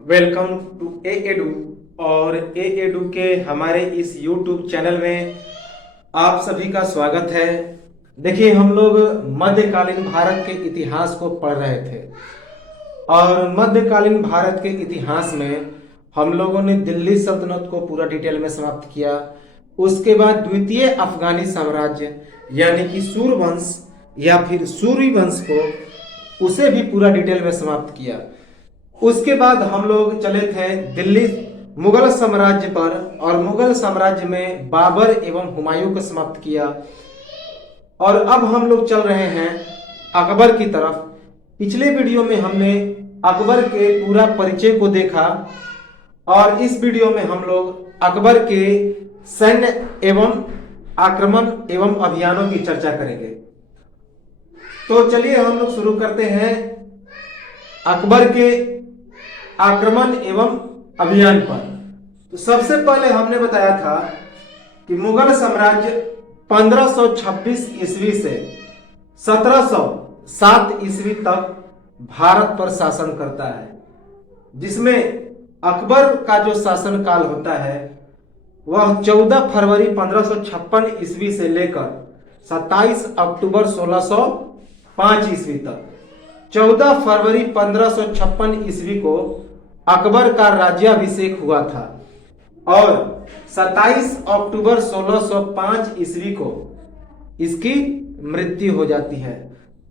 Welcome to A edu. और ए edu के हमारे इस यूट्यूब चैनल में आप सभी का स्वागत है। देखिए, हम लोग मध्यकालीन भारत के इतिहास को पढ़ रहे थे और मध्यकालीन भारत के इतिहास में हम लोगों ने दिल्ली सल्तनत को पूरा डिटेल में समाप्त किया। उसके बाद द्वितीय अफगानी साम्राज्य यानी कि सूर्यवंश या फिर सूर्यवंश को उसे भी पूरा डिटेल में समाप्त किया। उसके बाद हम लोग चले थे दिल्ली मुगल साम्राज्य पर और मुगल साम्राज्य में बाबर एवं हुमायूं को समाप्त किया। और अब हम लोग चल रहे हैं अकबर की तरफ। पिछले वीडियो में हमने अकबर के पूरा परिचय को देखा और इस वीडियो में हम लोग अकबर के सैन्य एवं आक्रमण एवं अभियानों की चर्चा करेंगे। तो चलिए हम लोग शुरू करते हैं अकबर के आक्रमण एवं अभियान पर। तो सबसे पहले हमने बताया था कि मुगल साम्राज्य 1526 ईस्वी से 1707 ईस्वी तक भारत पर शासन करता है, जिसमें अकबर का जो शासन काल होता है वह 14 फरवरी 1556 ईस्वी से लेकर 27 अक्टूबर 1605 ईस्वी तक। 14 फरवरी 1556 ईस्वी को अकबर का राज्याभिषेक हुआ था और 27 अक्टूबर 1605 ईस्वी को इसकी मृत्यु हो जाती है।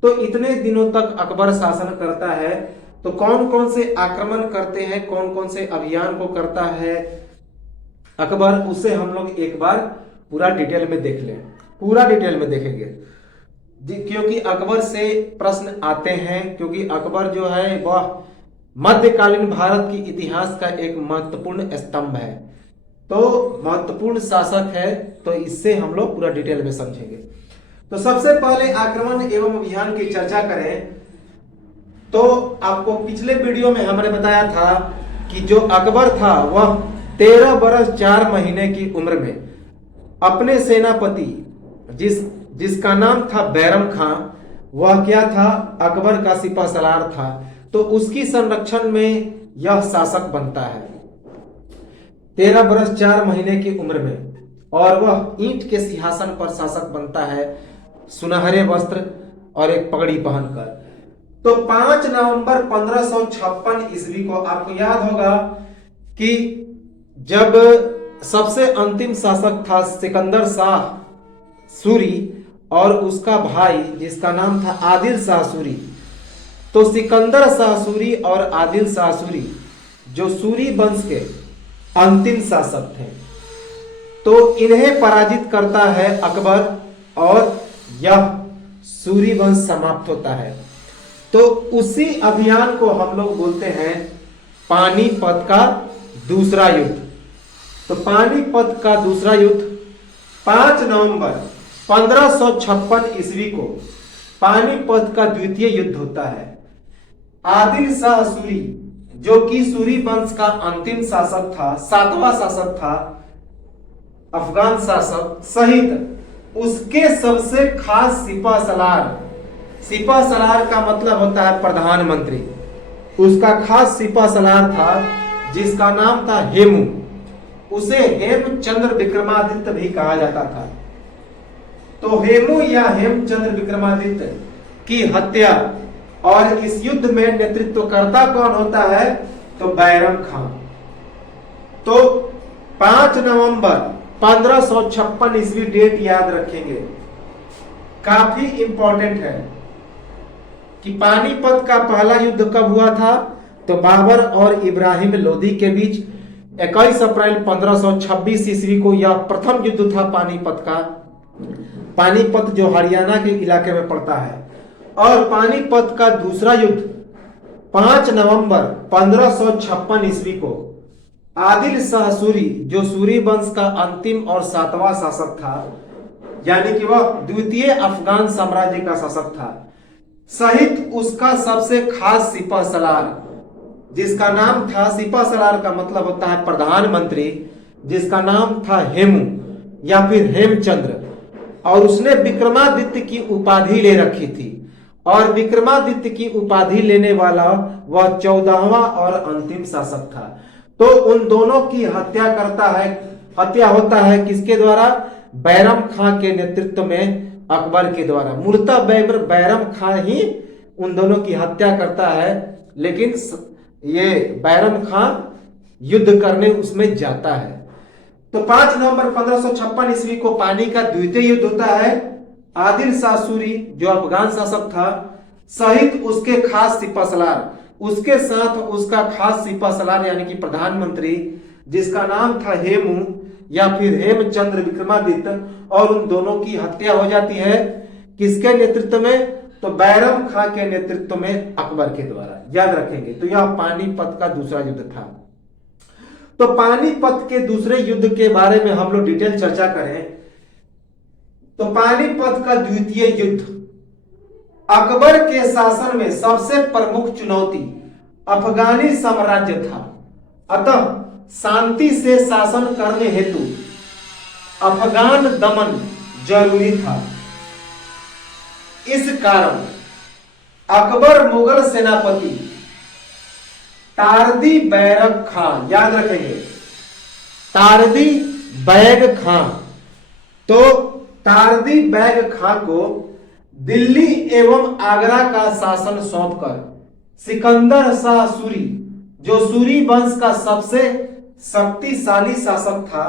तो इतने दिनों तक अकबर शासन करता है। तो कौन कौन से आक्रमण करते हैं, कौन कौन से अभियान को करता है अकबर, उसे हम लोग एक बार पूरा डिटेल में देख लें। पूरा डिटेल में देखेंगे क्योंकि अकबर से प्रश्न आते हैं, क्योंकि अकबर जो है वह मध्यकालीन भारत की इतिहास का एक महत्वपूर्ण स्तंभ है। तो महत्वपूर्ण शासक है, तो इससे हम लोग पूरा डिटेल में समझेंगे। तो सबसे पहले आक्रमण एवं अभियान की चर्चा करें तो आपको पिछले वीडियो में हमने बताया था कि जो अकबर था वह 13 वर्ष 4 महीने की उम्र में अपने सेनापति जिसका नाम था बैरम खां, वह क्या था, अकबर का सिपह सलार था। तो उसकी संरक्षण में यह शासक बनता है 13 वर्ष 4 महीने की उम्र में, और वह ईंट के सिंहासन पर शासक बनता है, सुनहरे वस्त्र और एक पगड़ी पहनकर। तो 5 नवंबर 1556 ईस्वी को आपको याद होगा कि जब सबसे अंतिम शासक था सिकंदर शाह सूरी और उसका भाई जिसका नाम था आदिल शाह सूरी। तो सिकंदर शाह सूरी और आदिल शाह सूरी जो सूरी वंश के अंतिम शासक थे, तो इन्हें पराजित करता है अकबर और यह सूरी वंश समाप्त होता है। तो उसी अभियान को हम लोग बोलते हैं पानीपत का दूसरा युद्ध। तो पानीपत का दूसरा युद्ध 5 नवंबर 1556 ईस्वी को पानीपत का द्वितीय युद्ध होता है। आदिल शाह सूरी जो कि सूरी वंश का अंतिम शासक था, 7वां शासक था, अफगान शासक सहित उसके सबसे खास सिपह सलार का मतलब होता है प्रधानमंत्री। उसका खास सिपह सलार था जिसका नाम था हेमू। उसे हेमचंद्र विक्रमादित्य भी कहा जाता था। तो हेमू या हेमचंद्र विक्रमादित्य की हत्या और इस युद्ध में नेतृत्वकर्ता कौन होता है, तो बैरम खां। तो 5 नवंबर 1556 ईस्वी डेट याद रखेंगे, काफी इंपॉर्टेंट है कि पानीपत का पहला युद्ध कब हुआ था, तो बाबर और इब्राहिम लोदी के बीच 21 अप्रैल 1526 ईस्वी को यह प्रथम युद्ध था पानीपत का। पानीपत जो हरियाणा के इलाके में पड़ता है। और पानीपत का दूसरा युद्ध 5 नवंबर 1556 ईस्वी को आदिल शाह सूरी जो सूरी वंश का अंतिम और 7वां शासक था, यानी कि वह द्वितीय अफगान साम्राज्य का शासक था, सहित उसका सबसे खास सिपह सलार जिसका नाम था, सिपह सलार का मतलब होता है प्रधानमंत्री, जिसका नाम था हेमू या फिर हेमचंद्र, और उसने विक्रमादित्य की उपाधि ले रखी थी। और विक्रमादित्य की उपाधि लेने वाला वह 14वां और अंतिम शासक था। तो उन दोनों की हत्या होता है किसके द्वारा? बैरम खां के नेतृत्व में अकबर के द्वारा। मूलतः बैरम खां ही उन दोनों की हत्या करता है, लेकिन ये बैरम खां युद्ध करने उसमें जाता है। तो 5 नवंबर 1556 ईस्वी को पानी का द्वितीय युद्ध होता है। आदिल शाह सूरी जो अफगान शासक था सहित उसके खास सिपहसालार, उसके साथ उसका खास सिपहसालार यानी कि प्रधानमंत्री जिसका नाम था हेमू या फिर हेमचंद्र विक्रमादित्य, और उन दोनों की हत्या हो जाती है किसके नेतृत्व में? तो बैरम खां के नेतृत्व में अकबर के द्वारा। याद रखेंगे। तो यह पानीपत का दूसरा युद्ध था। तो पानीपत के दूसरे युद्ध के बारे में हम लोग डिटेल चर्चा करें तो पानीपत का द्वितीय युद्ध अकबर के शासन में सबसे प्रमुख चुनौती अफगानी साम्राज्य था। अतः शांति से शासन करने हेतु अफगान दमन जरूरी था। इस कारण अकबर मुगल सेनापति तारदी बैरक खां, याद रखेंगे तारदी बैग खां, तो तारदी बैग खां को दिल्ली एवं आगरा का शासन सौंपकर सिकंदर शाह सूरी जो सूरी वंश का सबसे शक्तिशाली शासक था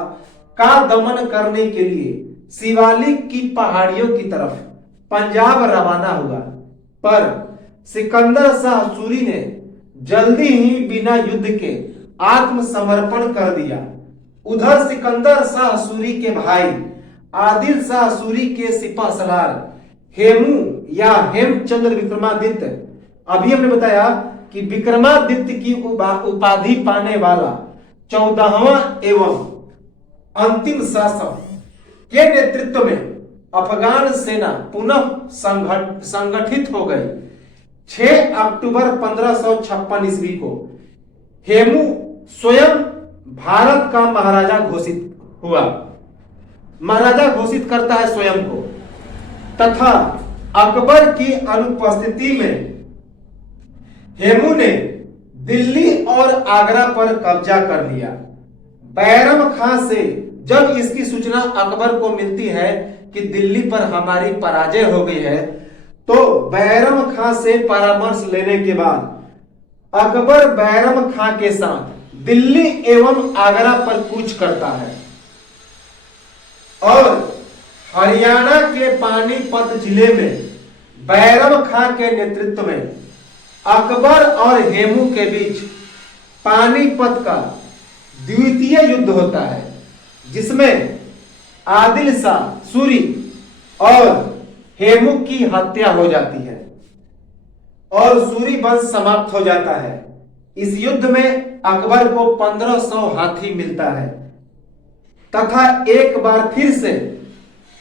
का दमन करने के लिए शिवालिक की पहाड़ियों की तरफ पंजाब रवाना हुआ। पर सिकंदर शाह सूरी ने जल्दी ही बिना युद्ध के आत्मसमर्पण कर दिया। उधर सिकंदर शाह सूरी के भाई आदिल शाह सूरी के सिपहसालार हेमू या हेमचंद्र विक्रमादित्य, अभी हमने बताया कि विक्रमादित्य की उपाधि पाने वाला 14वां एवं अंतिम शासक के नेतृत्व में अफगान सेना पुनः संगठित हो गई। 6 अक्टूबर 1556 ईस्वी को हेमू स्वयं भारत का महाराजा घोषित हुआ। महाराजा घोषित करता है स्वयं को, तथा अकबर की अनुपस्थिति में हेमू ने दिल्ली और आगरा पर कब्जा कर लिया। बैरम खां से जब इसकी सूचना अकबर को मिलती है कि दिल्ली पर हमारी पराजय हो गई है, तो बैरम खां से परामर्श लेने के बाद अकबर बैरम खां के साथ दिल्ली एवं आगरा पर कूच करता है और हरियाणा के पानीपत जिले में बैरम खां के नेतृत्व में अकबर और हेमू के बीच पानीपत का द्वितीय युद्ध होता है, जिसमें आदिल शाह सूरी और हेमू की हत्या हो जाती है और सूरी वंश समाप्त हो जाता है। इस युद्ध में अकबर को 1500 हाथी मिलता है तथा एक बार फिर से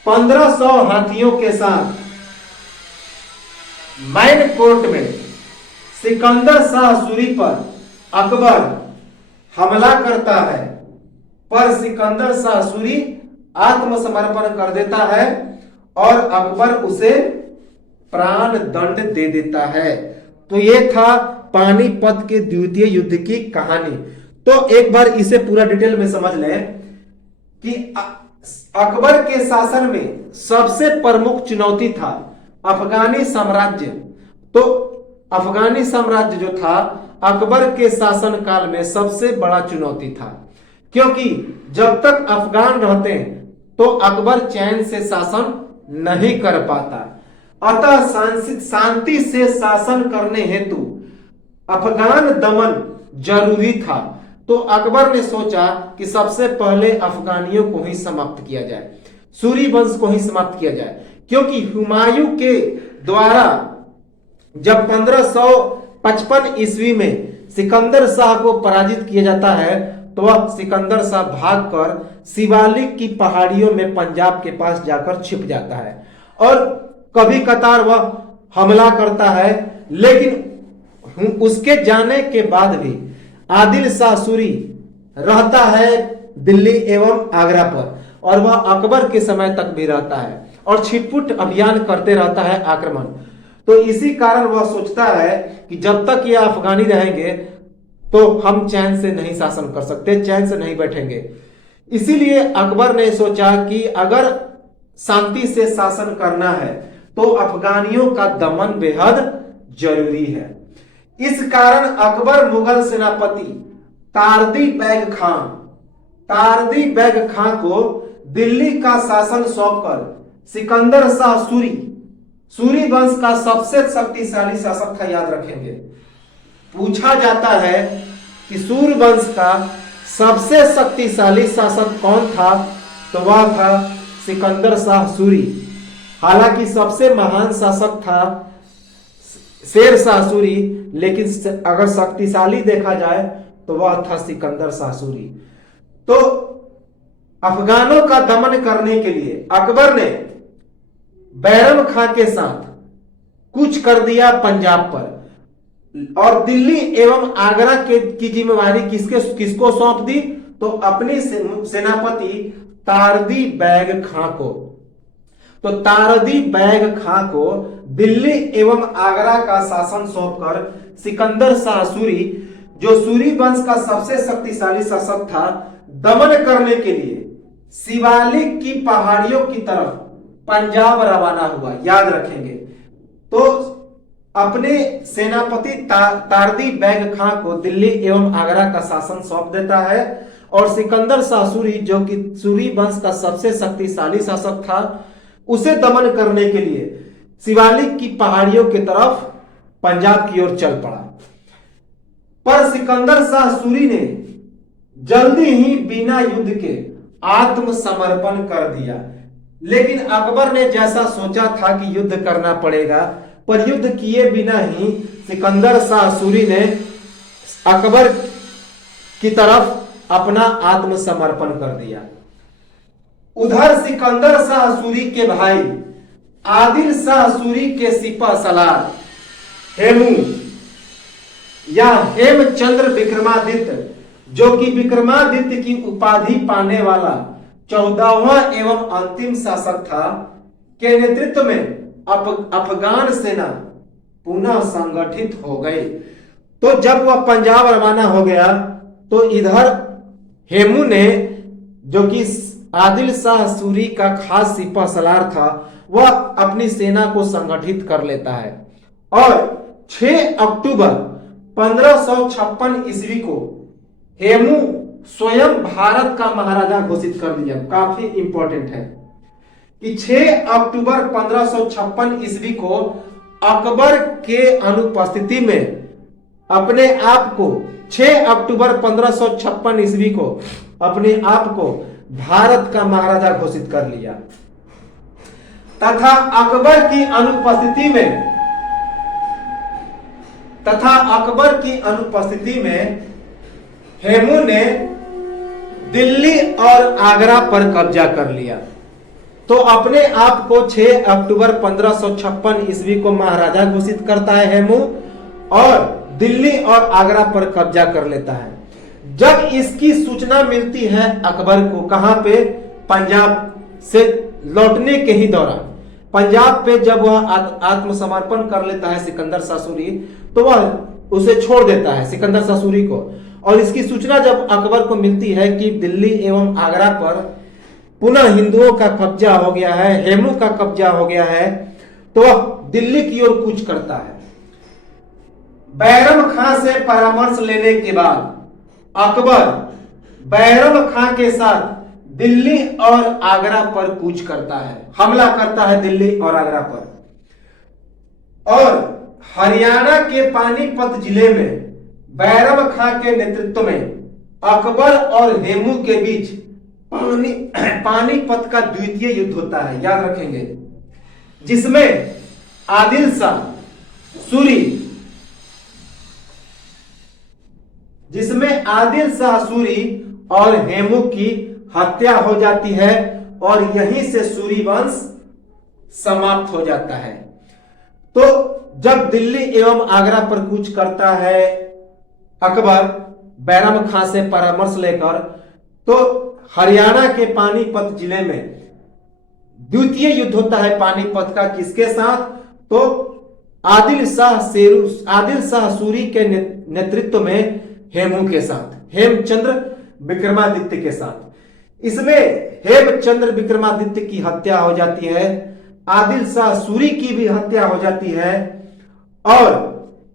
1500 हाथियों के साथ मैनकोट में सिकंदर शाह सूरी पर अकबर हमला करता है, पर सिकंदर शाह सूरी आत्मसमर्पण कर देता है और अकबर उसे प्राण दंड दे देता है। तो ये था पानीपत के द्वितीय युद्ध की कहानी। तो एक बार इसे पूरा डिटेल में समझ लें कि अकबर के शासन में सबसे प्रमुख चुनौती था अफगानी साम्राज्य। तो अफगानी साम्राज्य जो था अकबर के शासन काल में सबसे बड़ा चुनौती था, क्योंकि जब तक अफगान रहते तो अकबर चैन से शासन नहीं कर पाता। अतः शांति से शासन करने हेतु अफगान दमन जरूरी था। तो अकबर ने सोचा कि सबसे पहले अफगानियों को ही समाप्त किया जाए, सूरी वंश को ही समाप्त किया जाए, क्योंकि हुमायूं के द्वारा जब 1555 ईस्वी में सिकंदर शाह को पराजित किया जाता है तो वह सिकंदर शाह भागकर शिवालिक की पहाड़ियों में पंजाब के पास जाकर छिप जाता है और कभी कतार वह हमला करता है। लेकिन उसके जाने के बाद भी आदिल शाह सूरी रहता है दिल्ली एवं आगरा पर और वह अकबर के समय तक भी रहता है और छिटपुट अभियान करते रहता है आक्रमण। तो इसी कारण वह सोचता है कि जब तक ये अफगानी रहेंगे तो हम चैन से नहीं शासन कर सकते, चैन से नहीं बैठेंगे। इसीलिए अकबर ने सोचा कि अगर शांति से शासन करना है तो अफगानियों का दमन बेहद जरूरी है। इस कारण अकबर मुगल सेनापति तारदी बैग खां को दिल्ली का शासन सौंपकर सिकंदर शाह सूरी वंश का सबसे शक्तिशाली शासक था। याद रखेंगे, पूछा जाता है कि सूर्य वंश का सबसे शक्तिशाली शासक कौन था, तो वह था सिकंदर शाह सूरी। हालांकि सबसे महान शासक था शेर शाह सूरी, लेकिन अगर शक्तिशाली देखा जाए तो वह था सिकंदर शाह सूरी। तो अफगानों का दमन करने के लिए अकबर ने बैरम खां के साथ कुछ कर दिया पंजाब पर, और दिल्ली एवं आगरा की जिम्मेवारी किसको सौंप दी, तो अपनी सेनापति तारदी बैग खां को। तो तारदी बैग खां को दिल्ली एवं आगरा का शासन सौंपकर सिकंदर शाह सूरी, जो सूरी वंश का सबसे शक्तिशाली शासक था, दमन करने के लिए शिवालिक की पहाड़ियों की तरफ पंजाब रवाना हुआ। याद रखेंगे, तो अपने सेनापति तारदी बैग खां को दिल्ली एवं आगरा का शासन सौंप देता है, और सिकंदर शाह सूरी, जो कि सूरी वंश का सबसे शक्तिशाली शासक था, उसे दमन करने के लिए शिवालिक की पहाड़ियों की तरफ पंजाब की ओर चल पड़ा। पर सिकंदर शाह सूरी ने जल्दी ही बिना युद्ध के आत्मसमर्पण कर दिया। लेकिन अकबर ने जैसा सोचा था कि युद्ध करना पड़ेगा, पर युद्ध किए बिना ही सिकंदर शाह सूरी ने अकबर की तरफ अपना आत्मसमर्पण कर दिया। उधर सिकंदर शाह सूरी के भाई आदिल शाह सूरी के सिपह सलार हेमू या हेमचंद्र विक्रमादित्य, जो कि विक्रमादित्य की उपाधि पाने वाला 14वां एवं अंतिम शासक था, के नेतृत्व में अफगान सेना पुनः संगठित हो गई। तो जब वह पंजाब रवाना हो गया, तो इधर हेमू ने, जो कि आदिल शाह सूरी का खास सिपह सलार था, वह अपनी सेना को संगठित कर लेता है, और 6 अक्टूबर 1556 ईस्वी को हेमू स्वयं भारत का महाराजा घोषित कर दिया। काफी इंपॉर्टेंट है कि 6 अक्टूबर 1556 ईस्वी को अकबर के अनुपस्थिति में अपने आप को 6 अक्टूबर 1556 ईस्वी को अपने आप को भारत का महाराजा घोषित कर लिया, तथा अकबर की अनुपस्थिति में हेमू ने दिल्ली और आगरा पर कब्जा कर लिया। तो अपने आप को 6 अक्टूबर 1556 ईस्वी को महाराजा घोषित करता है हेमू, और दिल्ली और आगरा पर कब्जा कर लेता है। जब इसकी सूचना मिलती है अकबर को, कहां पे, पंजाब से लौटने के ही दौरान, पंजाब पे जब वह आत्मसमर्पण कर लेता है सिकंदर शाह सूरी, तो वह उसे छोड़ देता है सिकंदर शाह सूरी को। और इसकी सूचना जब अकबर को मिलती है कि दिल्ली एवं आगरा पर पुनः हिंदुओं का कब्जा हो गया है, हेमू का कब्जा हो गया है, तो वह दिल्ली की ओर कूच करता है। बैरम खां से परामर्श लेने के बाद अकबर बैरम खां के साथ दिल्ली और आगरा पर कूच करता है, हमला करता है दिल्ली और आगरा पर। और हरियाणा के पानीपत जिले में बैरम खां के नेतृत्व में अकबर और हेमू के बीच पानीपत का द्वितीय युद्ध होता है। याद रखेंगे, जिसमें आदिल शाह सूरी और हेमू की हत्या हो जाती है, और यहीं से सूरी वंश समाप्त हो जाता है। तो जब दिल्ली एवं आगरा पर कूच करता है अकबर बैरम खां से परामर्श लेकर, तो हरियाणा के पानीपत जिले में द्वितीय युद्ध होता है पानीपत का। किसके साथ? तो आदिल शाह सूरी के नेतृत्व में हेमू के साथ, हेमचंद्र विक्रमादित्य के साथ। इसमें हेमचंद्र विक्रमादित्य की हत्या हो जाती है, आदिल शाह सूरी की भी हत्या हो जाती है और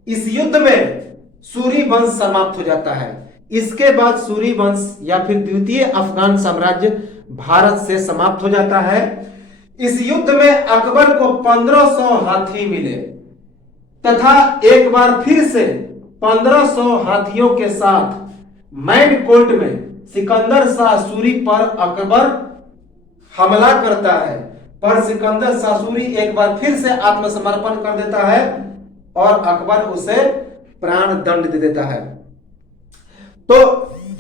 इस युद्ध में सूरी वंश समाप्त हो जाता है। इसके बाद सूरी वंश या फिर द्वितीय अफगान साम्राज्य भारत से समाप्त हो जाता है। इस युद्ध में अकबर को 1500 हाथी मिले तथा एक बार फिर से 1500 हाथियों के साथ मैनकोट में सिकंदर शाह सूरी पर अकबर हमला करता है, पर सिकंदर शाह सूरी एक बार फिर से आत्मसमर्पण कर देता है और अकबर उसे प्राण दंड दे देता है। तो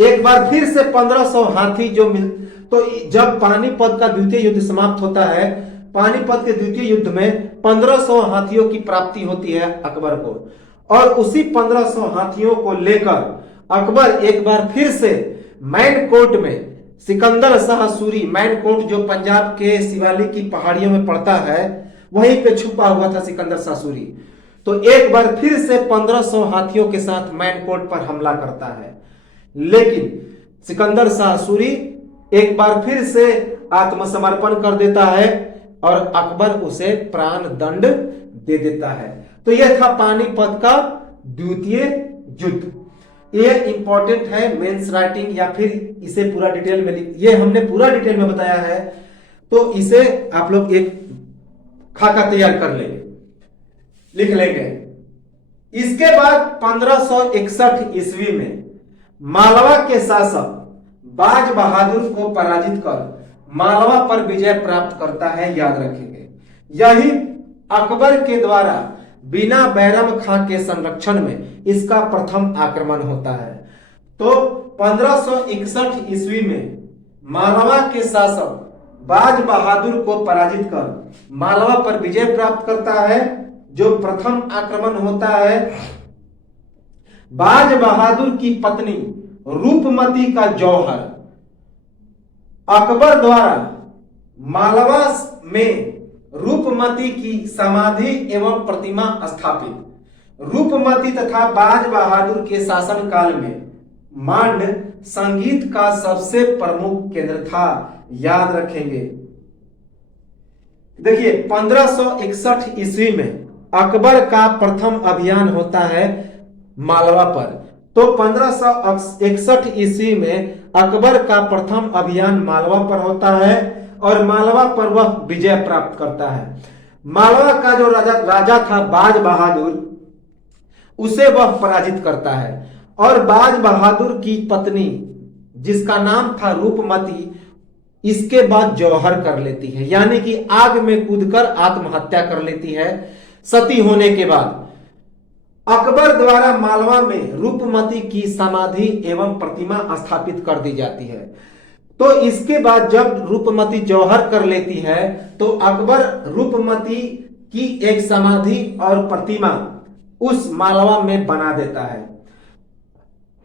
एक बार फिर से 1500 हाथी तो जब पानीपत का द्वितीय युद्ध समाप्त होता है, पानीपत के द्वितीय युद्ध में 1500 हाथियों की प्राप्ति होती है अकबर को, और उसी 1500 हाथियों को लेकर अकबर एक बार फिर से मैनकोट में सिकंदर शाह सूरी, मैनकोट जो पंजाब के शिवालिक की पहाड़ियों में पड़ता है, वहीं पे छुपा हुआ था सिकंदर शाह सूरी। तो एक बार फिर से 1500 हाथियों के साथ मैनकोट पर हमला करता है, लेकिन सिकंदर शाह सूरी एक बार फिर से आत्मसमर्पण कर देता है और अकबर उसे प्राण दंड दे देता है। तो यह था पानीपत का द्वितीय युद्ध। यह इंपॉर्टेंट है मेंस राइटिंग, या फिर इसे पूरा डिटेल में ये हमने पूरा डिटेल में बताया है, तो इसे आप लोग एक खाका तैयार कर लेंगे, लिख लेंगे। इसके बाद 1561 ईस्वी में मालवा के शासक बाज बहादुर को पराजित कर मालवा पर विजय प्राप्त करता है, याद रखेंगे। यही अकबर के द्वारा बिना बैरम खां के संरक्षण में इसका प्रथम आक्रमण होता है। तो 1561 ईस्वी में मालवा के शासक बाज बहादुर को पराजित कर मालवा पर विजय प्राप्त करता है, जो प्रथम आक्रमण होता है। बाज बहादुर की पत्नी रूपमती का जौहर अकबर द्वारा मालवा में रूपमती की समाधि एवं प्रतिमा स्थापित। रूपमती तथा बाज बहादुर के शासन काल में मांड संगीत का सबसे प्रमुख केंद्र था, याद रखेंगे। देखिए 1561 ईस्वी में अकबर का प्रथम अभियान होता है मालवा पर। तो 1561 ईस्वी में अकबर का प्रथम अभियान मालवा पर होता है और मालवा पर वह विजय प्राप्त करता है। मालवा का जो राजा था बाज बहादुर, उसे वह पराजित करता है और बाज बहादुर की पत्नी जिसका नाम था रूपमती, इसके बाद जौहर कर लेती है, यानी कि आग में कूदकर आत्महत्या कर लेती है। सती होने के बाद अकबर द्वारा मालवा में रूपमती की समाधि एवं प्रतिमा स्थापित कर दी जाती है। तो इसके बाद जब रूपमती जौहर कर लेती है, तो अकबर रूपमती की एक समाधि और प्रतिमा उस मालवा में बना देता है।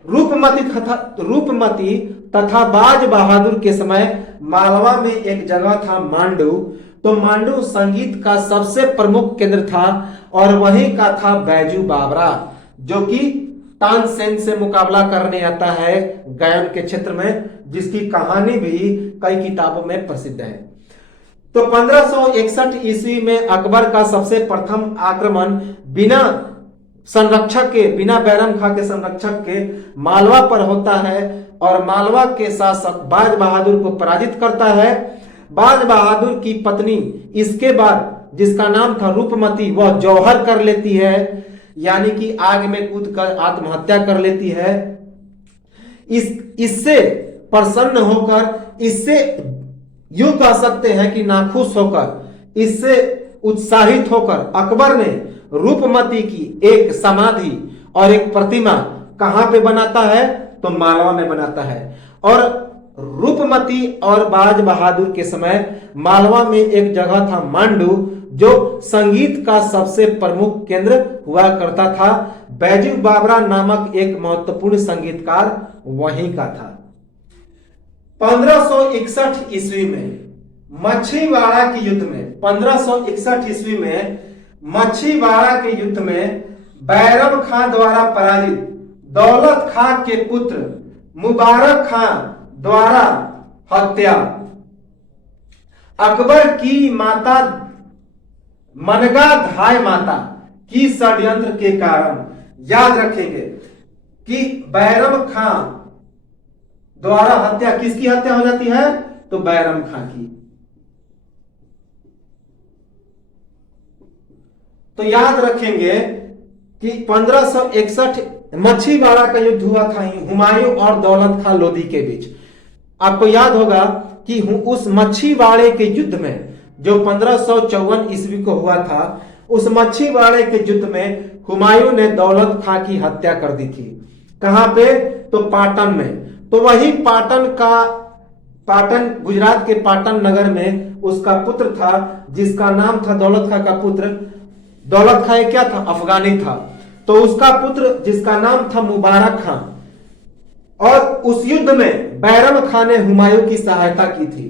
रूपमती तथा बाज बहादुर के समय मालवा में एक जगह था मांडू। तो मांडू संगीत का सबसे प्रमुख केंद्र था और वहीं का था बैजू बावरा, जो कि तानसेन से मुकाबला करने आता है गायन के क्षेत्र में, जिसकी कहानी भी कई किताबों में प्रसिद्ध है। तो 1561 ईस्वी में अकबर का सबसे प्रथम आक्रमण बिना संरक्षक के, बिना बैरम खां के संरक्षक के मालवा पर होता है और मालवा के शासक बाज बहादुर को पराजित करता है। बाज बहादुर की पत्नी इसके बाद जिसका नाम था रूपमती, वह जौहर कर लेती है, यानी कि आग में कूदकर आत्महत्या कर लेती है। इससे प्रसन्न होकर, इससे यूं कह सकते हैं कि नाखुश होकर, इससे उत्साहित होकर अकबर ने रूपमती की एक समाधि और एक प्रतिमा कहां पे बनाता है? तो मालवा में बनाता है। और रूपमती और बाज बहादुर के समय मालवा में एक जगह था मांडू, जो संगीत का सबसे प्रमुख केंद्र हुआ करता था। बैजू बावरा नामक एक महत्वपूर्ण संगीतकार वहीं का था। 1561 ईस्वी में मछलीवाड़ा के युद्ध में 1561 ईस्वी में मच्छीवाड़ा के युद्ध में बैरम खां द्वारा पराजित दौलत खां के पुत्र मुबारक खां द्वारा हत्या। अकबर की माता मनगा धाय माता की षड्यंत्र के कारण, याद रखेंगे कि बैरम खां द्वारा हत्या, किसकी हत्या हो जाती है? तो बैरम खां की। तो याद रखेंगे कि 1561 मच्छीवाड़ा का युद्ध हुआ था हुमायूं और दौलत खां लोदी के बीच। आपको याद होगा कि उस मच्छीवाड़े के युद्ध में जो 1554 ईस्वी को हुआ था, उस मच्छीवाड़े के युद्ध में हुमायूं ने दौलत खां की हत्या कर दी थी। कहां पे? तो पाटन में। तो वही पाटन गुजरात के पाटन नगर में उसका पुत्र था जिसका नाम था दौलत खां का पुत्र। दौलत खां क्या था? अफगानी था। तो उसका पुत्र जिसका नाम था मुबारक खां, और उस युद्ध में बैरम खां ने हुमायूं की सहायता की थी।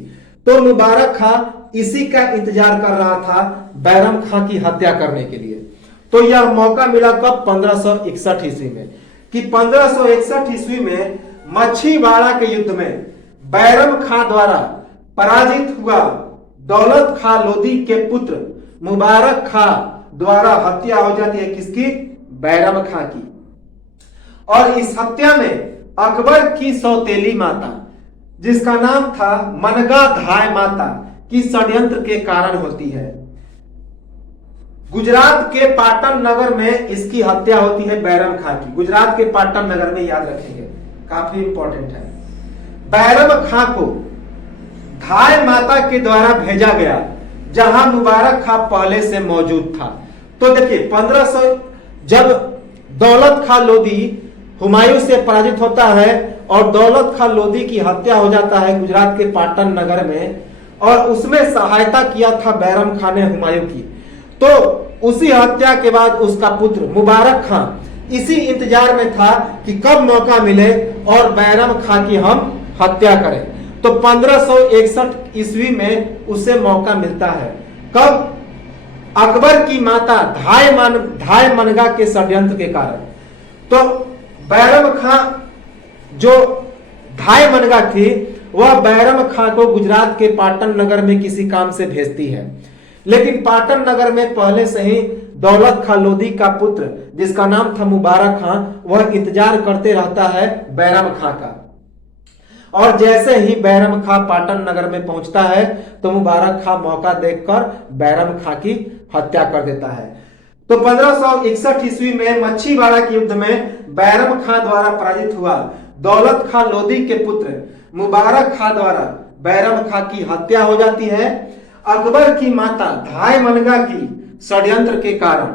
तो मुबारक खां इसी का इंतजार कर रहा था बैरम खां की हत्या करने के लिए। तो यह मौका मिला कब? 1561 ईस्वी में, कि 1561 ईस्वी में मच्छीवाड़ा के युद्ध में बैरम खां द्वारा पराजित हुआ दौलत खां लोदी के पुत्र मुबारक खां द्वारा हत्या हो जाती है। किसकी? बैरम खां की। और इस हत्या में अकबर की सौतेली माता जिसका नाम था मनगा धाय माता की षड्यंत्र के कारण होती है। गुजरात के पाटन नगर में इसकी हत्या होती है बैरम खां की। गुजरात के पाटन नगर में, याद रखेंगे, काफी इंपॉर्टेंट है। बैरम खां को धाय माता के द्वारा भेजा गया जहां मुबारक खां पहले से मौजूद था। तो देखिए 1500 जब दौलत खां लोदी हुमायूं से पराजित होता है और दौलत खां लोदी की हत्या हो जाता है गुजरात के पाटन नगर में, और उसमें सहायता किया था बैरम खां ने हुमायूं की। तो उसी हत्या के बाद उसका पुत्र मुबारक खां इसी इंतजार में था कि कब मौका मिले और बैरम खां की हम हत्या करें। तो 1561 ईस्वी में उसे मौका मिलता है। कब? अकबर की माता धाय मनगा के षड्यंत्र के कारण। तो बैरम खां जो धाय मनगा थी वह बैरम खां को गुजरात के पाटन नगर में किसी काम से भेजती है, लेकिन पाटन नगर में पहले से ही दौलत खां लोदी का पुत्र जिसका नाम था मुबारक खां, वह इंतजार करते रहता है बैरम खां का। और जैसे ही बैरम खां पाटन नगर में पहुंचता है तो मुबारक खां मौका देखकर बैरम खां की हत्या कर देता है। तो 1561 ईस्वी में मच्छीवाड़ा के युद्ध में बैरम खां द्वारा पराजित हुआ दौलत खां लोदी के पुत्र मुबारक खां द्वारा बैरम खां की हत्या हो जाती है। अकबर की माता धाय मनगा की षड्यंत्र के कारण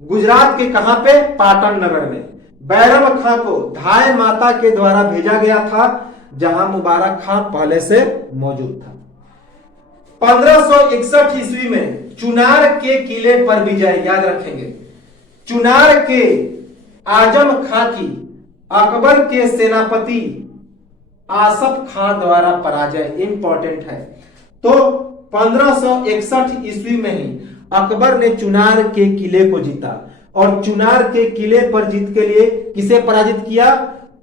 गुजरात के कहां पे? पाटन नगर में बैरम खां को धाय माता के द्वारा भेजा गया था जहां मुबारक खां पहले से मौजूद था। 1561 ईस्वी में चुनार के किले पर विजय, याद रखेंगे, चुनार के आजम खां की अकबर के सेनापति आसफ खां द्वारा पराजय, इंपॉर्टेंट है। तो 1561 ईस्वी में ही अकबर ने चुनार के किले को जीता, और चुनार के किले पर जीत के लिए किसे पराजित किया?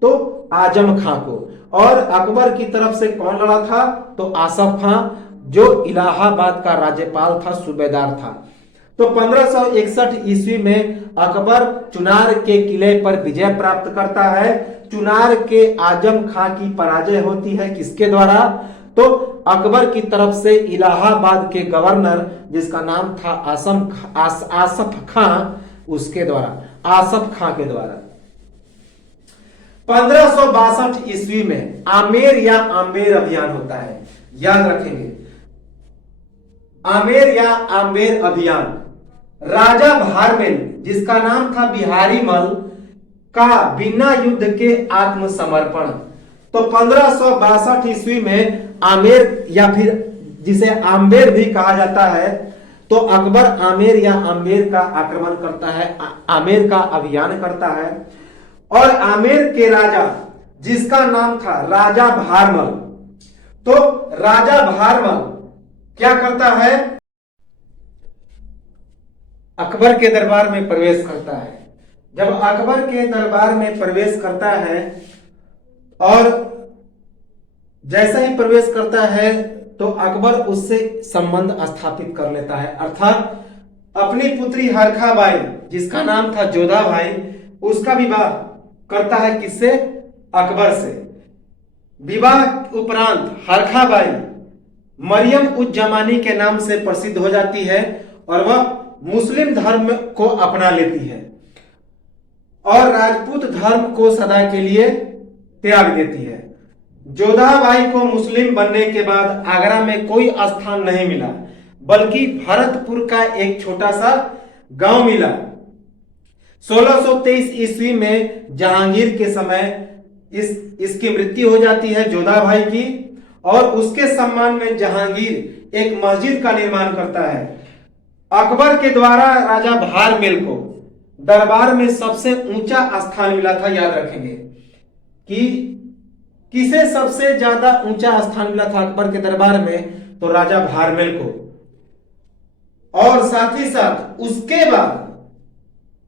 तो आजम खां को। और अकबर की तरफ से कौन लड़ा था? तो आसफ खां, जो इलाहाबाद का राज्यपाल था, सूबेदार था। तो 1561 ईस्वी में अकबर चुनार के किले पर विजय प्राप्त करता है। चुनार के आजम खां की पराजय होती है किसके द्वारा? तो अकबर की तरफ से इलाहाबाद के गवर्नर जिसका नाम था आसफ खां, उसके द्वारा, आसफ खां के द्वारा। 1562 ईस्वी में आमेर या आम्बेर अभियान होता है, याद रखेंगे, आमेर या आम्बेर अभियान। राजा भारमेल जिसका नाम था बिहारी मल का बिना युद्ध के आत्मसमर्पण। तो 1562 ईस्वी में आमेर या फिर जिसे आम्बेर भी कहा जाता है, तो अकबर आमेर या आम्बेर का आक्रमण करता है, आमेर का अभियान करता है। और आमेर के राजा जिसका नाम था राजा भारमल, तो राजा भारमल क्या करता है? अकबर के दरबार में प्रवेश करता है। जब अकबर के दरबार में प्रवेश करता है और जैसा ही प्रवेश करता है तो अकबर उससे संबंध स्थापित कर लेता है, अर्थात अपनी पुत्री हरखा बाई जिसका नाम था जोधा भाई, उसका विवाह करता है किससे? अकबर से। विवाह उपरांत हरखा बाई मरियम उज जमानी के नाम से प्रसिद्ध हो जाती है और वह मुस्लिम धर्म को अपना लेती है और राजपूत धर्म को सदा के लिए त्याग देती है। जोधा बाई को मुस्लिम बनने के बाद आगरा में कोई स्थान नहीं मिला, बल्कि भरतपुर का एक छोटा सा गांव मिला। 1623 ईस्वी में जहांगीर के समय इसकी मृत्यु हो जाती है जोधा भाई की, और उसके सम्मान में जहांगीर एक मस्जिद का निर्माण करता है। अकबर के द्वारा राजा भारमेल को दरबार में सबसे ऊंचा स्थान मिला था। याद रखेंगे कि किसे सबसे ज्यादा ऊंचा स्थान मिला था अकबर के दरबार में? तो राजा भारमेल को। और साथ ही साथ उसके बाद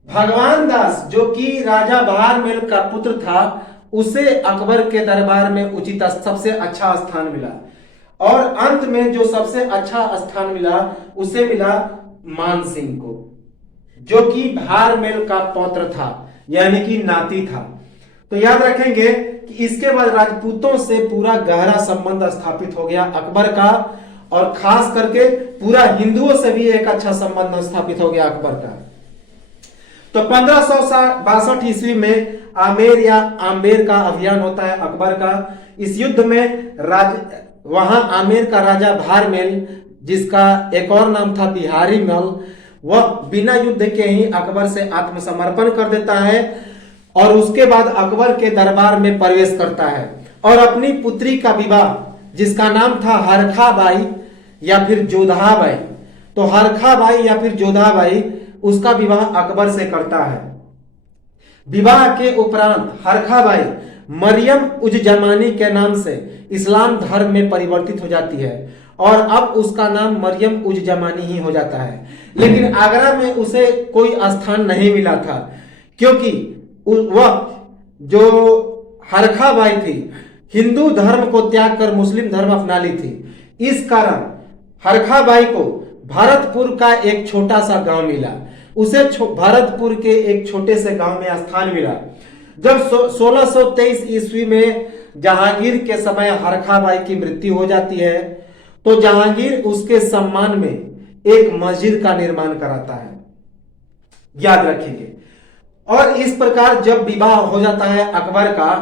भगवान दास जो कि राजा भारमेल का पुत्र था, उसे अकबर के दरबार में उचित सबसे अच्छा स्थान मिला। और अंत में जो सबसे अच्छा स्थान मिला उसे मिला मान सिंह को, जो कि भारमेल का पौत्र था, यानी कि नाती था। तो याद रखेंगे कि इसके बाद राजपूतों से पूरा गहरा संबंध स्थापित हो गया अकबर का, और खास करके पूरा हिंदुओं से भी एक अच्छा संबंध स्थापित हो गया अकबर का। तो 1562 ईस्वी में आमेर का अभियान होता है अकबर का। इस युद्ध में वहां आमेर का राजा भारमेल, जिसका एक और नाम था बिहारी मल, वह बिना युद्ध के ही अकबर से आत्मसमर्पण कर देता है और उसके बाद अकबर के दरबार में प्रवेश करता है और अपनी पुत्री का विवाह, जिसका नाम था हरखा बाई या फिर जोधा बाई, तो हरखा बाई या फिर जोधा बाई, उसका विवाह अकबर से करता है। विवाह के उपरांत हरखा बाई मरियम उज जमानी के नाम से इस्लाम धर्म में परिवर्तित हो जाती है और अब उसका नाम मरियम उज जमानी ही हो जाता है। लेकिन आगरा में उसे कोई स्थान नहीं मिला था, क्योंकि वह जो हरखा बाई थी हिंदू धर्म को त्याग कर मुस्लिम धर्म अपना ली थी। इस कारण हरखा बाई को भरतपुर का एक छोटा सा गांव मिला, उसे भरतपुर के एक छोटे से गांव में स्थान मिला। जब 1623 ईस्वी में जहांगीर के समय हरखा बाई की मृत्यु हो जाती है तो जहांगीर उसके सम्मान में एक मस्जिद का निर्माण कराता है, याद रखेंगे। और इस प्रकार जब विवाह हो जाता है अकबर का,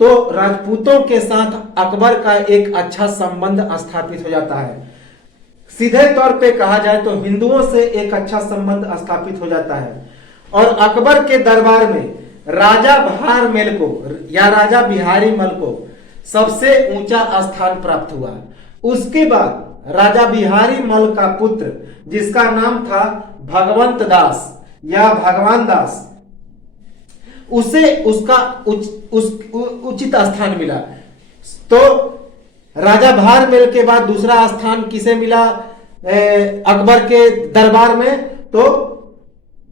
तो राजपूतों के साथ अकबर का एक अच्छा संबंध स्थापित हो जाता है। सीधे तौर पे कहा जाए तो हिंदुओं से एक अच्छा संबंध स्थापित हो जाता है और अकबर के दरबार में राजा भारमेल को या राजा बिहारी मल को सबसे ऊंचा स्थान प्राप्त हुआ। उसके बाद राजा बिहारी मल का पुत्र, जिसका नाम था भगवंत दास या भगवान दास, उसे उसका उचित स्थान मिला। तो राजा भारमेल के बाद दूसरा स्थान किसे मिला अकबर के दरबार में? तो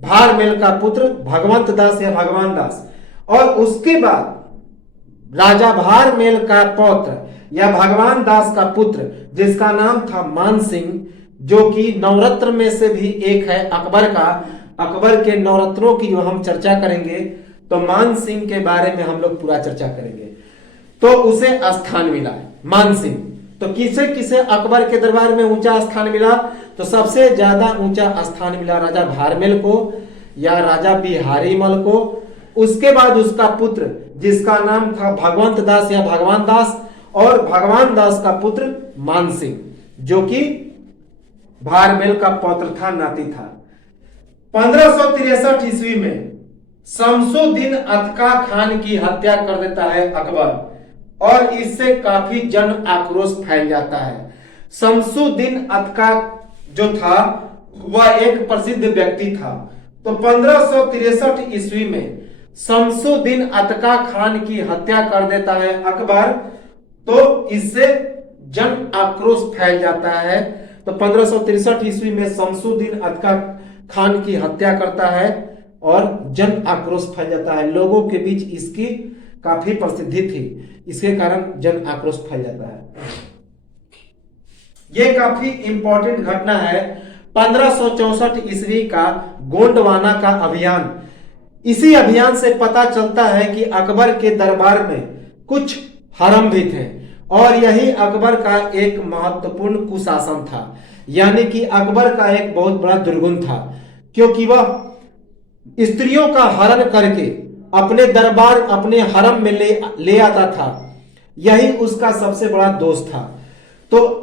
भारमेल का पुत्र भगवंत दास या भगवान दास। और उसके बाद राजा भारमेल का पौत्र या भगवान दास का पुत्र, जिसका नाम था मान सिंह, जो कि नवरत्न में से भी एक है अकबर का। अकबर के नवरत्नों की जो हम चर्चा करेंगे तो मान सिंह के बारे में हम लोग पूरा चर्चा करेंगे। तो उसे स्थान मिला मान सिंह। तो किसे किसे अकबर के दरबार में ऊंचा स्थान मिला? तो सबसे ज्यादा ऊंचा स्थान मिला राजा भारमेल को या राजा बिहारी मल को। उसके बाद उसका पुत्र, जिसका नाम था भगवंत दास या भगवान दास, और भगवान दास का पुत्र मान सिंह, जो कि भारमेल का पौत्र था, नाती था। 1563 ईस्वी में शमसुद्दीन अतका खान की हत्या कर देता है अकबर और इससे काफी जन आक्रोश फैल जाता है। शमसुद्दीन अतका जो था वह एक प्रसिद्ध व्यक्ति था। तो 1563 ईस्वी में शमसुद्दीन अतका खान की हत्या कर देता है अकबर, तो इससे जन आक्रोश फैल जाता है। तो 1563 ईस्वी में शमसुद्दीन अतका खान की हत्या करता है और जन आक्रोश फैल जाता है। लोगों के बीच इसकी काफी प्रसिद्धि थी, इसके कारण जन आक्रोश फैल जाता है। यह काफी इंपॉर्टेंट घटना है 1564 ईस्वी का गोंडवाना का अभियान। इसी अभियान से पता चलता है कि अकबर के दरबार में कुछ हरम भी थे और यही अकबर का एक महत्वपूर्ण कुशासन था, यानी कि अकबर का एक बहुत बड़ा दुर्गुण था, क्योंकि वह स्त्रियों का हरण करके अपने दरबार अपने हरम में ले आता था। यही उसका सबसे बड़ा दोष था। तो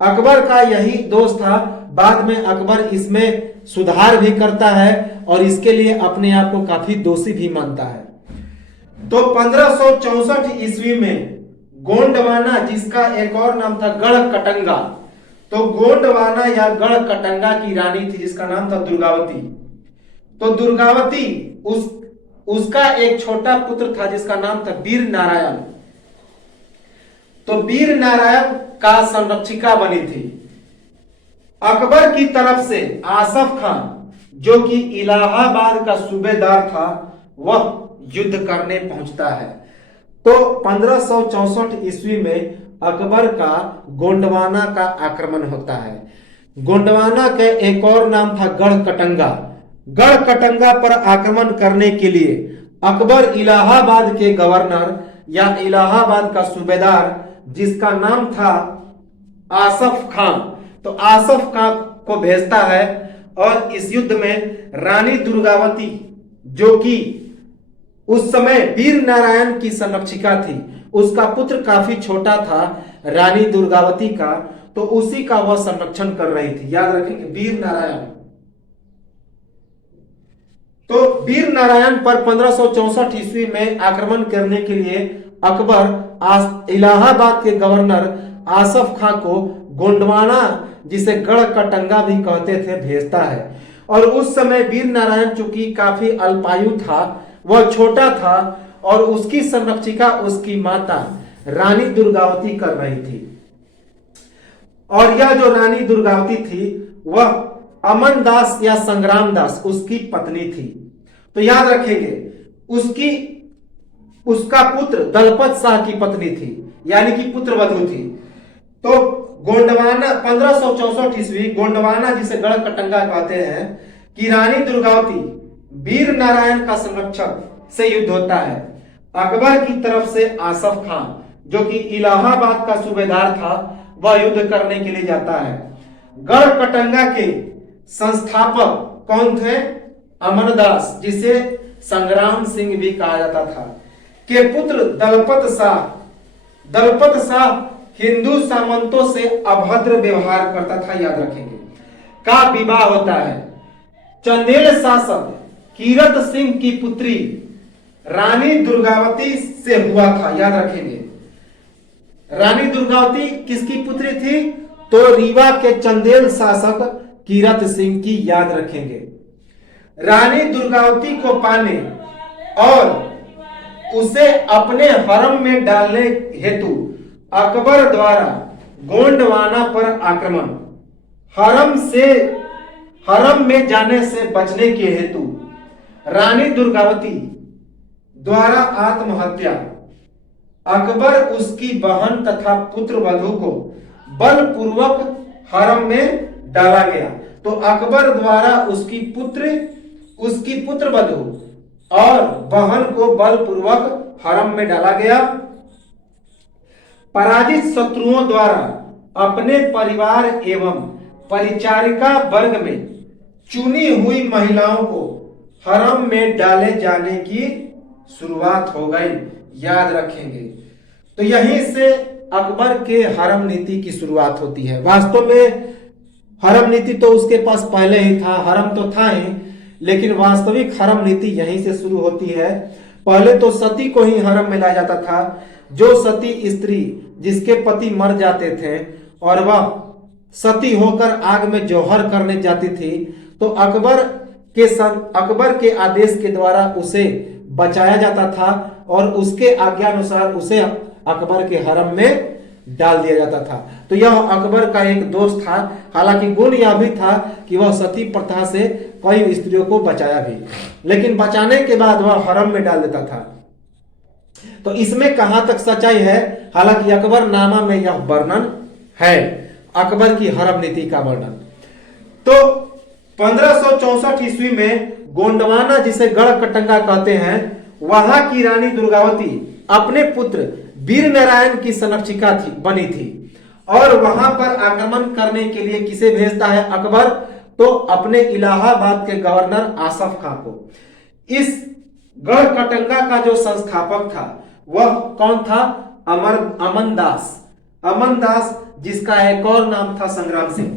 अकबर का यही दोष था। बाद में अकबर इसमें सुधार भी करता है और इसके लिए अपने आप को काफी दोषी भी मानता है। तो 1564 ईस्वी में गोंडवाना, जिसका एक और नाम था गढ़कटंगा, तो गोंडवाना या गढ़कटंगा की रानी थी जिसका नाम था दुर्गावती। तो दुर्गावती उसका एक छोटा पुत्र था जिसका नाम था वीर नारायण। तो वीर नारायण का संरक्षिका बनी थी। अकबर की तरफ से आसफ खान, जो कि इलाहाबाद का सूबेदार था, वह युद्ध करने पहुंचता है। तो 1564 ईस्वी में अकबर का गोंडवाना का आक्रमण होता है। गोंडवाना के एक और नाम था गढ़कटंगा। गढ़कटंगा पर आक्रमण करने के लिए अकबर इलाहाबाद के गवर्नर या इलाहाबाद का सूबेदार, जिसका नाम था आसफ खान, तो आसफ खान को भेजता है और इस युद्ध में रानी दुर्गावती, जो कि उस समय वीर नारायण की संरक्षिका थी, उसका पुत्र काफी छोटा था रानी दुर्गावती का, तो उसी का वह संरक्षण कर रही थी। याद रखेंगे वीर नारायण। तो वीर नारायण पर 1564 ईस्वी में आक्रमण करने के लिए अकबर इलाहाबाद के गवर्नर आसफ खां को गोंडवाना, जिसे गढ़कटंगा भी कहते थे, भेजता है। और उस समय वीर नारायण चूंकि काफी अल्पायु था, वह छोटा था और उसकी संरक्षिका उसकी माता रानी दुर्गावती कर रही थी। और यह जो रानी दुर्गावती थी वह अमन दास या संग्राम दास उसकी पत्नी थी। तो याद रखेंगे उसका पुत्र दलपत शाह की पत्नी थी, यानी कि पुत्रवधू थी। तो गोंडवाना 1564 ईस्वी गोंडवाना, जिसे गढ़कटंगा कहते हैं, कि रानी दुर्गावती वीर नारायण का संरक्षक से युद्ध होता है। अकबर की तरफ से आसफ खान, जो कि इलाहाबाद का सूबेदार था, वह युद्ध करने के लिए जाता है। गढ़कटंगा के संस्थापक कौन थे? अमरदास, जिसे संग्राम सिंह भी कहा जाता था, के पुत्र दलपत शाह। दलपत शाह हिंदू सामंतों से अभद्र व्यवहार करता था, याद रखेंगे, का विवाह होता है चंदेल शासक कीरत सिंह की पुत्री रानी दुर्गावती से हुआ था। याद रखेंगे रानी दुर्गावती किसकी पुत्री थी? तो रीवा के चंदेल शासक कीरत सिंह की। याद रखेंगे रानी दुर्गावती को पाने और उसे अपने हरम में डालने हेतु अकबर द्वारा गोंडवाना पर आक्रमण, हरम में जाने से बचने के हेतु रानी दुर्गावती द्वारा आत्महत्या, अकबर उसकी बहन तथा पुत्र वधू को बलपूर्वक हरम में डाला गया। तो अकबर द्वारा उसकी पुत्र वधू और बहन को बलपूर्वक हरम में डाला गया। पराजित शत्रुओं द्वारा अपने परिवार एवं परिचारिका वर्ग में चुनी हुई महिलाओं को हरम में डाले जाने की शुरुआत हो गई। याद रखेंगे तो यहीं से अकबर के हरम नीति की शुरुआत होती है। वास्तव में हरम नीति तो उसके पास पहले ही था, हरम तो था ही, लेकिन वास्तविक हरम नीति यहीं से शुरू होती है। पहले तो सती को ही हरम में लाया जाता था। जो सती स्त्री जिसके पति मर जाते थे और वह सती होकर आग में जौहर करने जाती थी, तो अकबर के आदेश के द्वारा उसे बचाया जाता था और उसके आज्ञानुसार उसे अकबर के हरम में डाल दिया जाता था। तो यह अकबर का एक दोस्त था। हालांकि गुण यह भी था कि वह सती प्रथा से कई स्त्रियों को बचाया भी, लेकिन बचाने के बाद वह हरम में डाल देता था। तो इसमें कहां तक सच्चाई है? हालांकि अकबरनामा में यह वर्णन है, अकबर की हरम नीति का वर्णन। तो 1564 ईस्वी में गोंडवाना, जिसे गढ़कटंगा कहते हैं, वहां की रानी दुर्गावती अपने पुत्र वीर नारायण की संरक्षिका बनी थी। और वहां पर आक्रमण करने के लिए किसे भेजता है अकबर? तो अपने इलाहाबाद के गवर्नर आसफ खां को। इस गढ़कटंगा का जो संस्थापक था वह कौन था? अमन दास। अमन दास, जिसका एक और नाम था संग्राम सिंह।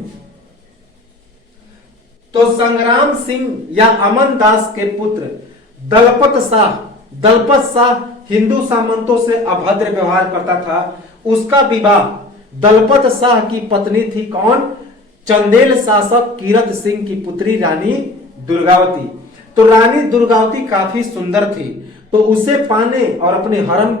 तो संग्राम सिंह या अमन दास के पुत्र दलपत शाह हिंदू सामंतों से अभद्र व्यवहार करता था। उसका विवाह दलपत शाह की पत्नी थी कौन? चंदेल शासक कीरत सिंह की पुत्री रानी दुर्गावती। तो रानी दुर्गावती काफी सुंदर थी, तो उसे पाने और अपने हरम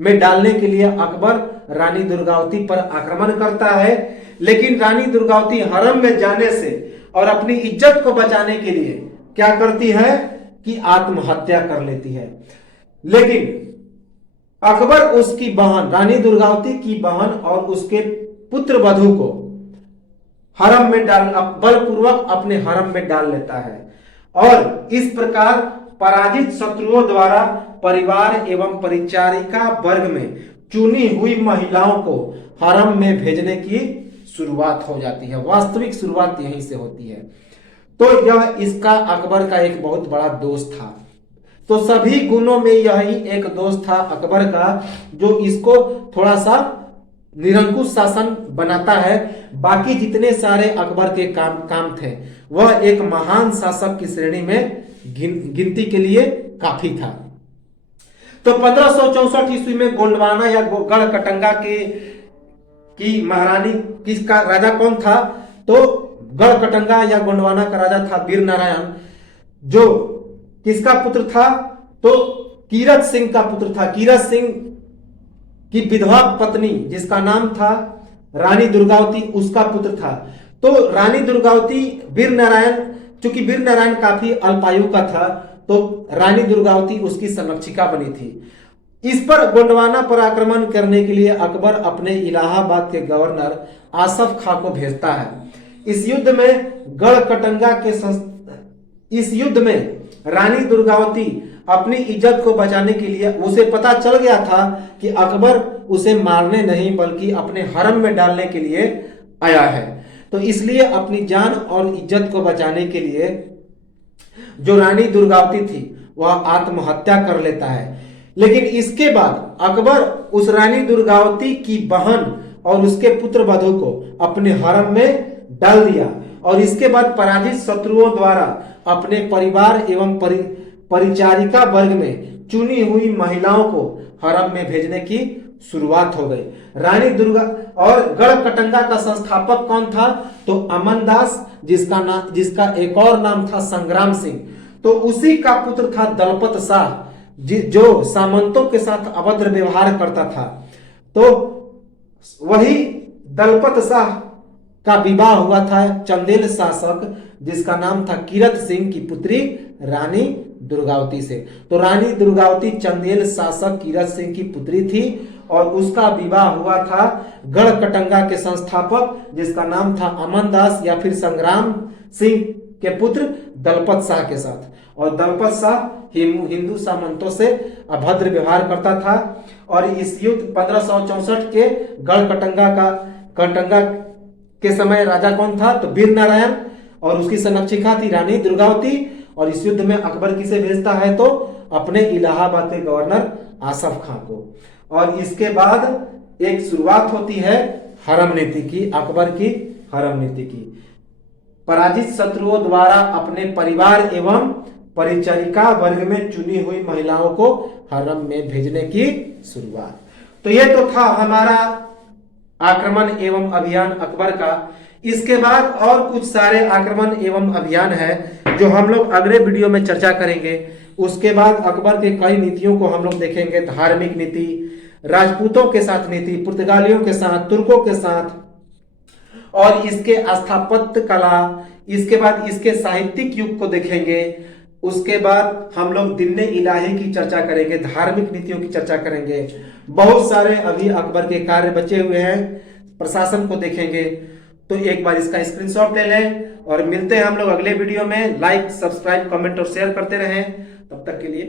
में डालने के लिए अकबर रानी दुर्गावती पर आक्रमण करता है। लेकिन रानी दुर्गावती हरम में जाने से और अपनी इज्जत को बचाने के लिए क्या करती है कि आत्महत्या कर लेती है। लेकिन अकबर उसकी बहन, रानी दुर्गावती की बहन और उसके पुत्र वधू को हरम में बलपूर्वक अपने हरम में डाल लेता है। और इस प्रकार पराजित शत्रुओं द्वारा परिवार एवं परिचारिका वर्ग में चुनी हुई महिलाओं को हरम में भेजने की शुरुआत हो जाती है। वास्तविक शुरुआत यहीं से होती है। तो यह इसका अकबर का एक बहुत बड़ा दोष था। तो सभी गुणों में यही एक दोष था अकबर का, जो इसको थोड़ा सा निरंकुश शासन बनाता है। बाकी जितने सारे अकबर के काम थे वह एक महान शासक की श्रेणी में गिनती के लिए काफी था। तो 1564 ईस्वी में गोंडवाना या गढ़कटंगा की महारानी, किसका राजा कौन था? तो गढ़कटंगा या गोंडवाना का राजा था वीर नारायण, जो किसका पुत्र था? तो कीरत सिंह का पुत्र था। कीरत सिंह की विधवा पत्नी, जिसका नाम था रानी दुर्गावती, उसका पुत्र था। तो रानी दुर्गावती वीर नारायण, चूंकि वीर नारायण काफी अल्पायु का था, तो रानी दुर्गावती उसकी संरक्षिका बनी थी। इस पर गोंडवाना पर आक्रमण करने के लिए अकबर अपने इलाहाबाद के गवर्नर आसफ खां को भेजता है। इस युद्ध में रानी दुर्गावती अपनी इज्जत को बचाने के लिए, उसे पता चल गया था कि अकबर उसे मारने नहीं बल्कि अपने हरम में डालने के लिए आया है। तो इसलिए अपनी जान और इज्जत को बचाने के लिए जो रानी दुर्गावती थी वह आत्महत्या कर लेता है। लेकिन इसके बाद अकबर उस रानी दुर्गावती की बहन और उसके पुत्र वधू को अपने हरम में डाल दिया और इसके बाद पराजित शत्रुओं द्वारा अपने परिवार एवं परिचारिका वर्ग में चुनी हुई महिलाओं को हरम में भेजने की शुरुआत हो गई। रानी दुर्गा और गढ़कटंगा का संस्थापक कौन था? तो अमन दास, जिसका एक और नाम था संग्राम सिंह। तो उसी का पुत्र था दलपत शाह, जो सामंतों के साथ अभद्र व्यवहार करता था। तो वही दलपत शाह का विवाह हुआ था चंदेल शासक, जिसका नाम था कीरत सिंह की पुत्री रानी दुर्गावती से। तो रानी दुर्गावती चंदेल शासक कीरत सिंह की पुत्री थी और उसका विवाह हुआ था गढ़कटंगा के संस्थापक, जिसका नाम था अमन दास या फिर संग्राम सिंह के पुत्र दलपत शाह के साथ। और दलपत शाह हिंदू सामंतों से अभद्र व्यवहार करता था। और इस युद्ध 1564 के गढ़कटंगा के समय राजा कौन था? तो वीर नारायण और उसकी संरक्षिका थी रानी दुर्गावती। और इस युद्ध में अकबर किसे भेजता है? तो अपने इलाहाबाद के गवर्नर आसफ खां को। और इसके बाद एक शुरुआत होती है हरम नीति की, अकबर की हरम नीति की। पराजित शत्रुओं द्वारा अपने परिवार एवं परिचारिका वर्ग में चुनी हुई महिलाओं को हरम में भेजने की शुरुआत। तो यह तो था हमारा आक्रमण एवं अभियान अकबर का। इसके बाद और कुछ सारे आक्रमण एवं अभियान है जो हम लोग अगले वीडियो में चर्चा करेंगे। उसके बाद अकबर के कई नीतियों को हम लोग देखेंगे, धार्मिक नीति, राजपूतों के साथ नीति, पुर्तगालियों के साथ, तुर्कों के साथ, और इसके स्थापत्य कला, इसके बाद इसके साहित्यिक युग को देखेंगे। उसके बाद हम लोग दिन्ने इलाही की चर्चा करेंगे, धार्मिक नीतियों की चर्चा करेंगे। बहुत सारे अभी अकबर के कार्य बचे हुए हैं, प्रशासन को देखेंगे। तो एक बार इसका स्क्रीनशॉट ले लें और मिलते हैं हम लोग अगले वीडियो में। लाइक, सब्सक्राइब, कमेंट और शेयर करते रहें। तब तक के लिए